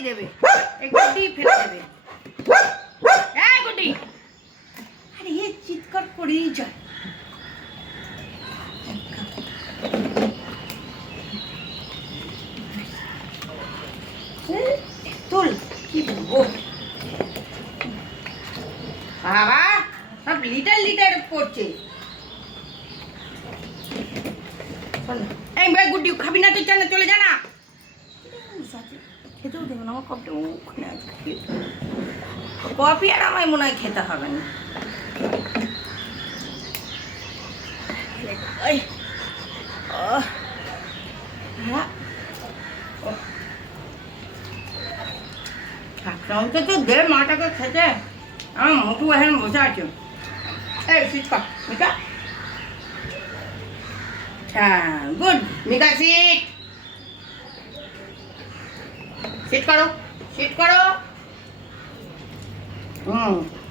ফেলেই দেবে, এই গুড্ডি ফেলে দেবে। হ্যাঁ গুড্ডি, আরে এ চিৎকার করেই যায়। তোল কি বলবো বাবা, সব লিটার লিটার পড়ছে। এই ভাই গুড্ডি খাবি না তুই, চলে চলে যা না। খেতেও দেবো না আমার কপটা, ওখানে কফি আর আমায় মনে হয় খেতে হবে না। তো দে মাটাকে খেতে, আমার মোটু এখন বসে আছে। এই সিট মিকা, হ্যাঁ গুড মিকা, সিট সিট করো, সিট করো।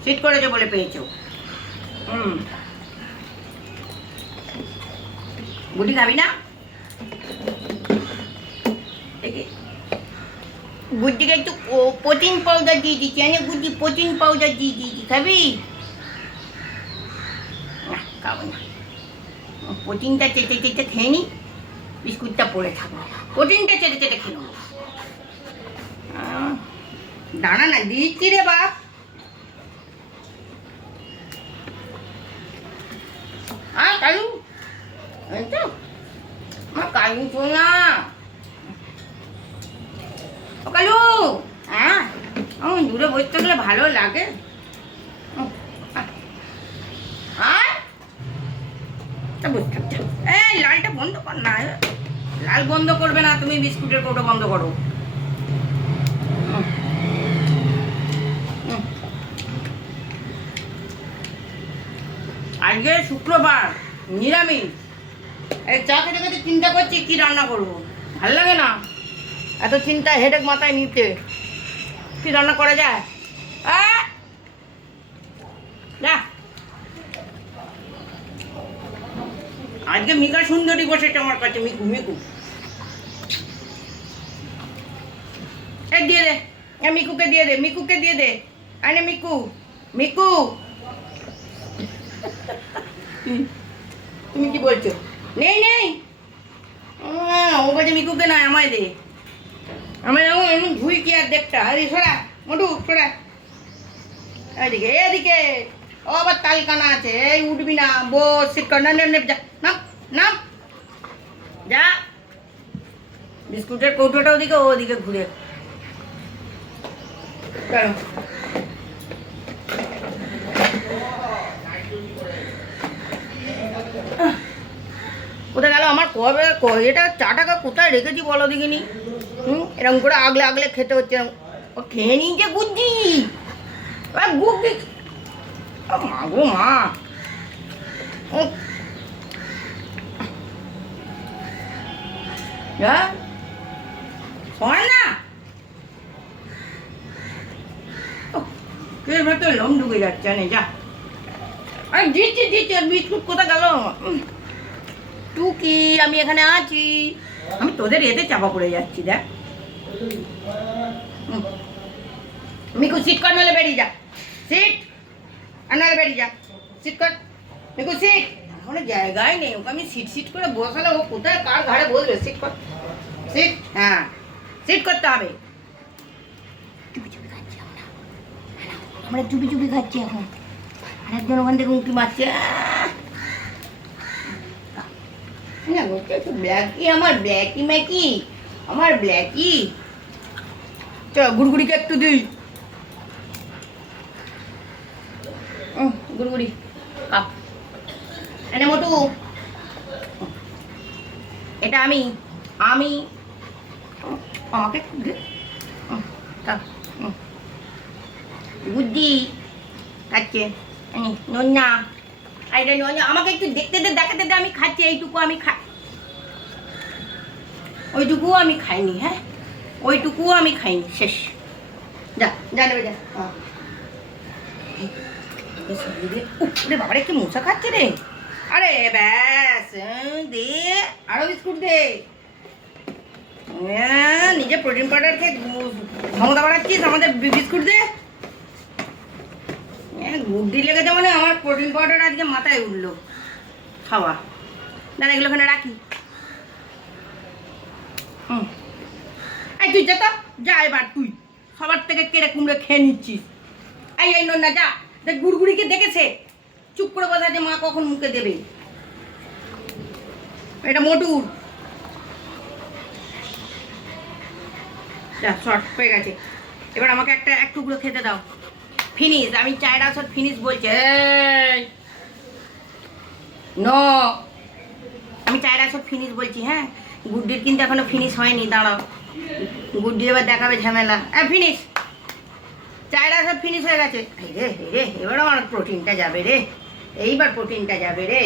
সিট করেছো বলে পেয়েছো। গুড্ডি খাবি না? গুড্ডিকে একটু প্রোটিন পাউডার দিয়ে দিচ্ছি, আমি গুড্ডি প্রোটিন পাউডার দিয়ে দিয়েছি, খাবি? না খাবো না, প্রোটিনটা চেটে চেটে খেয়ে নি, বিস্কুটটা পড়ে থাকবো, প্রোটিনটা চেটে চেটে খেয়ে নেবো। দাঁড়া না, দিচ্ছি রে বাপ। কালু, এই তো আমার কালু শোনা। ও কালু, হ্যাঁ আমার দূরে বসতে গেলে ভালো লাগে। এই লালটা বন্ধ কর না, লাল বন্ধ করবে না তুমি, বিস্কুটের কৌটো বন্ধ করো। আজকে শুক্রবার, নিরামিষ। এই চা খেতে খেতে চিন্তা করছি কি রান্না করবো, ভাল লাগে না এত চিন্তা, হেডেক মাথায় নিতে। কি রান্না করা যায়? যা, আজকে মিকা সুন্দরী বসেছে আমার কাছে, মিকু মিকু। এই দিয়ে দে, মিকুকে দিয়ে দে, মিকুকে দিয়ে দে। আরে মিকু, মিকু তুমি কি বলছো? নেই নেই, ও বলছে মিকুকে নয় আমায় দে। আমার এমন ধুই কি আর দেখটা। আরে সরা মোটু সরা, এদিকে এদিকে। ও আবার তালকানা আছে, এই উঠবি না, বস সিট কর, না যা, নাম নাম যা। বিস্কুটের কৌটোটা ওদিকে, ওদিকে ঘুরে চলো। কোথায় গেল আমার কবে, এটা চাটাকে কোথায় রেখেছি বলো দেখিনি। এরকম করে আগলে আগলে খেতে হচ্ছে, ও খেয়ে নিয়েছে গুজ্জি। গুজ্জি মা গো মা, শোন না, এর ভেতরে লোম ঢুকে যাচ্ছে না। যা, আরে দিচ্ছি দিচ্ছি, বিস্কুট কোথায় গেল? টুকি আমি এখানে আছি, আমি তোদের এতে চাপা পড়ে যাচ্ছি। দেখ মিকু সিট কর, নাহলে বেরিয়ে যা। সিট আর নাহলে বেরিয়ে যা, সিট কর মিকু, সিট। ওখানে জায়গায় নেই, ওকে আমি সিট সিট করে বসালে ও কোথায় কার ঘাড়ে বসবে? সিট কর, সিট, হ্যাঁ সিট করতে হবে। চুপি চুপি খাচ্ছি আমরা, চুপি চুপি খাচ্ছি এখন। আরেকজন ওখান থেকে উঁকি মারছে। ব্ল্যাকি আমার, ব্ল্যাকি ম্যাকি আমার, ব্ল্যাকি। চলো গুড়গুড়িকে একটু দিই, গুড়গুড়ি কাপ এনে মোটু। এটা আমি আমি আমাকে একটু দে। বুদ্ধি খাচ্ছে নন্যা, এটা নন্যা আমাকে একটু দেখতে দে, দেখাতে দে, আমি খাচ্ছি। এইটুকু আমি খাই, ওইটুকুও আমি খাইনি। হ্যাঁ ওইটুকুও আমি খাইনি, শেষ। যা যা নেবে যা। রে বাবারে কি মশা খাচ্ছে রে। আরে ব্যাস দে, আরো বিস্কুট দে। নিজে প্রোটিন পাউডার খেয়ে ক্ষমতা বাড়াচ্ছিস, আমাদের বিস্কুট দিয়ে। গুড্ডি লেগেছে মানে আমার প্রোটিন পাউডার আজকে মাথায় উঠলো খাওয়া। দাঁড়া এগুলো ওখানে রাখি। এই তুই যা তো, যা এবার তুই সবার থেকে কেড়ে কুমড়ে খেয়ে নিচ্ছিস। এই নন্না যা, দেখ গুড়গুড়িকে দেখেছে, চুপ করে বসে আছে মা কখন মুখে দেবে। এটা মোটুর, যা শর্ট হয়ে গেছে। এবার আমাকে এক টুকরো খেতে দাও। ফিনিশ, আমি চায়রা সব ফিনিশ বলছি। নো, আমি চায়রা সব ফিনিশ বলছি। হ্যাঁ, গুড্ডির কিন্তু এখনো ফিনিশ হয়নি, দাঁড়াও। গুড্ডি এবার দেখাবে ঝামেলা। ফিনিশ, চায়রা সব ফিনিশ হয়ে গেছে। রে এবার আমার প্রোটিনটা যাবে রে, এইবার প্রোটিনটা যাবে রে।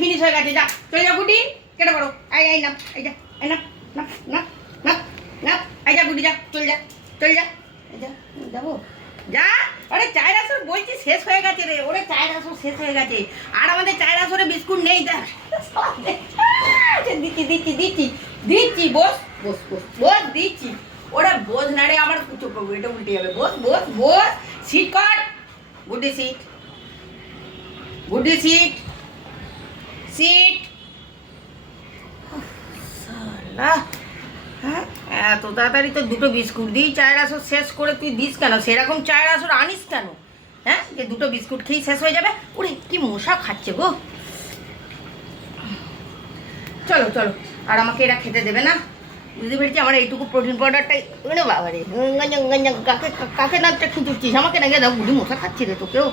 ফিনিশ হয়ে গেছে, যা চলে যা গুড্ডি, কেটে পড়ো। এই না, এই যা, এই না না না না না, এই যা গুড্ডি, যা চলে যা, চলে যা, এই যা, যাবো যা। আরে চায়রা সর বলছি শেষ হয়ে গেছে রে, ওরে চায়রা সর শেষ হয়ে গেছে। আর আমাদের চায়রা সরে বিস্কুট নেই। দিচ্ছি দিচ্ছি দিচ্ছি দিচ্ছি, বস বস বস বস, দিচ্ছি। ওরা বোঝ না রে, আমার চুপ করবো, এটা উল্টে যাবে। বস বস বস, সিট কর গুড্ডি, সিট গুড্ডি, সিট সিট। সালা, হ্যাঁ এত তাড়াতাড়ি তো দুটো বিস্কুট দিই চায়ের আসর শেষ করে তুই দিস কেন? সেরকম চায়ের আসর আনিস কেন? হ্যাঁ, যে দুটো বিস্কুট খেয়েই শেষ হয়ে যাবে। ওরে কি মশা খাচ্ছে গো। চলো চলো, আর আমাকে এরা খেতে দেবে না, বুঝতে পেরেছি। আমার এইটুকু প্রোটিন পাউডারটাই, ওরে বাবা রে, কাকে কাকে নাচটা খুঁজুচ্ছিস? আমাকে নাকি দাও, বুড়ি মশা খাচ্ছি রে তোকেও।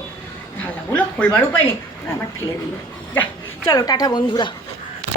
ঝালাগুলো খোলবার উপায় নেই, আমার ফেলে দিল। যা চলো, টাটা বন্ধুরা।